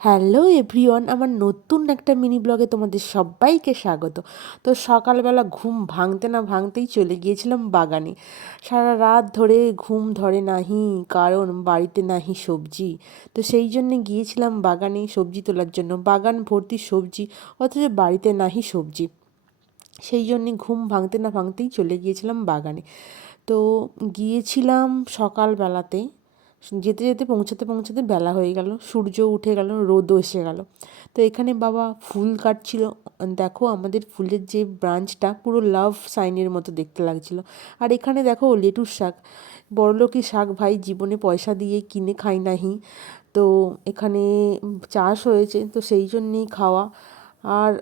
Hello everyone, আমার নতুন একটা মিনি ব্লগে তোমাদের সবাইকে স্বাগত। তো সকালবেলা ঘুম ভাঙতে না ভাঙতেই চলে গিয়েছিলাম বাগানে। সারা রাত ধরে ঘুম ধরে নাহি, কারণ বাড়িতে নাহি সবজি। তো সেই জন্যে গিয়েছিলাম বাগানে সবজি তোলার জন্য। বাগান ভর্তি সবজি, অথচ বাড়িতে নাহি সবজি। সেই জন্যে ঘুম ভাঙতে না ভাঙতেই চলে গিয়েছিলাম বাগানে। তো গিয়েছিলাম সকালবেলাতে, যেতে যেতে পৌঁছাতে পৌঁছাতে বেলা হয়ে গেল, সূর্য উঠে গেল, রোদও এসে গেল। তো এখানে বাবা ফুল কাটছিল। দেখো আমাদের ফুলের যে ব্রাঞ্চটা পুরো লাভ সাইনের মতো দেখতে লাগছিল। আর এখানে দেখো লেটুস শাক, বড়লোকি শাক ভাই, জীবনে পয়সা দিয়ে কিনে খাই নাহি। তো এখানে চাষ হয়েছে, তো সেই জন্যেই খাওয়া। আর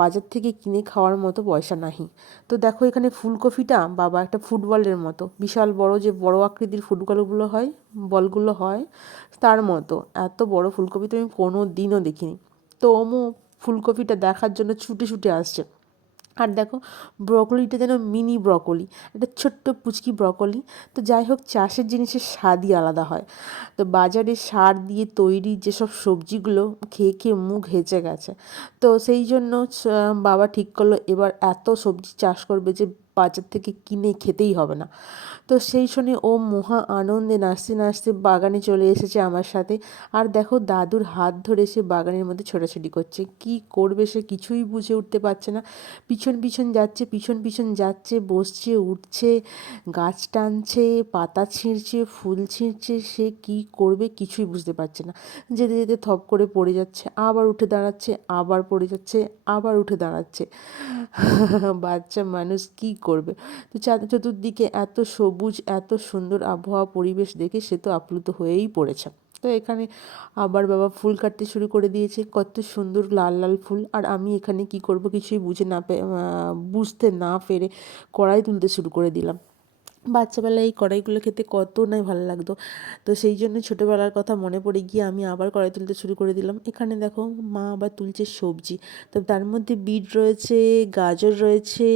বাজার থেকে কিনে খাওয়ার মতো পয়সা নাহি। তো দেখো এখানে ফুলকপিটা বাবা একটা ফুটবলের মতো, বিশাল বড়, যে বড় আকৃতির ফুটবলগুলো হয়, বলগুলো হয়, তার মতো এত বড় ফুলকপি তো আমি কোনো দিনও দেখিনি। তো ওমো ফুলকপিটা দেখার জন্য ছুটে ছুটে আসছে। আর দেখো ব্রকলিটা যেন মিনি ব্রকলি, একটা ছোট্ট পুচকি ব্রকলি। তো যাই হোক, চাষের জিনিসের স্বাদই আলাদা হয়। তো বাজারে সার দিয়ে তৈরি যেসব সবজিগুলো খেয়ে খেয়ে মুখ হেঁচে গেছে। তো সেই জন্য বাবা ঠিক করলো এবার এত সবজি চাষ করবে যে বাজার থেকে কিনে খেতেই হবে না। তো সেই শুনে ও মহা আনন্দে নাচতে নাচতে বাগানে চলে এসেছে আমার সাথে। আর দেখো দাদুর হাত ধরে সে বাগানের মধ্যে ছোটাছুটি করছে। কি করবে সে কিছুই বুঝে উঠতে পারছে না। পিছন পিছন যাচ্ছে, পিছন পিছন যাচ্ছে, বসছে, উঠছে, গাছ টানছে, পাতা ছিঁড়ছে, ফুল ছিঁড়ছে, সে কি করবে কিছুই বুঝতে পারছে না। যেতে যেতে থপ করে পড়ে যাচ্ছে, আবার উঠে দাঁড়াচ্ছে, আবার পড়ে যাচ্ছে, আবার উঠে দাঁড়াচ্ছে। বাচ্চা মানুষ কি করবে। তো চতুর্দিকে এত সবুজ, এত সুন্দর আবহাওয়া পরিবেশ দেখে সে তো আপ্লুত হয়েই পড়েছে। তো এখানে আবার বাবা ফুল কাটতে শুরু করে দিয়েছে, কত সুন্দর লাল লাল ফুল। আর আমি এখানে কি করব কিছুই বুঝতে না পেরে কড়াই তুলতে শুরু করে দিলাম। বাচ্চাবেলায় এই কড়াইগুলো খেতে কত না ভালো লাগতো। তো সেই জন্য ছোটোবেলার কথা মনে পড়ে গিয়ে আমি আবার কড়াই তুলতে শুরু করে দিলাম। এখানে দেখো মা আবার তুলছে সবজি। তো তার মধ্যে বিট রয়েছে, গাজর রয়েছে,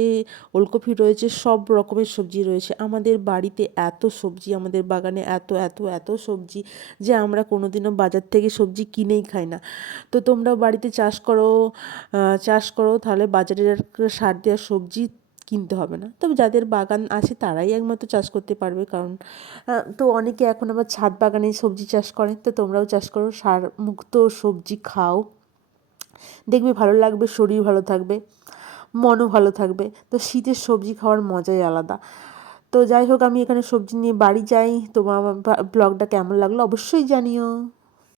ওলকপি রয়েছে, সব রকমের সবজি রয়েছে। আমাদের বাড়িতে এত সবজি, আমাদের বাগানে এত এত এত সবজি যে আমরা কোনোদিনও বাজার থেকে সবজি কিনেই খাই না। তো তোমরাও বাড়িতে চাষ করো, তাহলে বাজারের সার দেওয়া সবজি কিনতে হবে না। তবে যাদের বাগান আছে তারাই একমাত্র চাষ করতে পারবে, কারণ তো অনেকে এখন আবার ছাদ বাগানে সবজি চাষ করে। তো তোমরাও চাষ করো, সার মুক্ত সবজি খাও, দেখবে ভালো লাগবে, শরীর ভালো থাকবে, মনও ভালো থাকবে। তো শীতের সবজি খাওয়ার মজাই আলাদা। তো যাই হোক, আমি এখানে সবজি নিয়ে বাড়ি যাই। তোমার আমার ব্লগটা কেমন লাগলো অবশ্যই জানিও।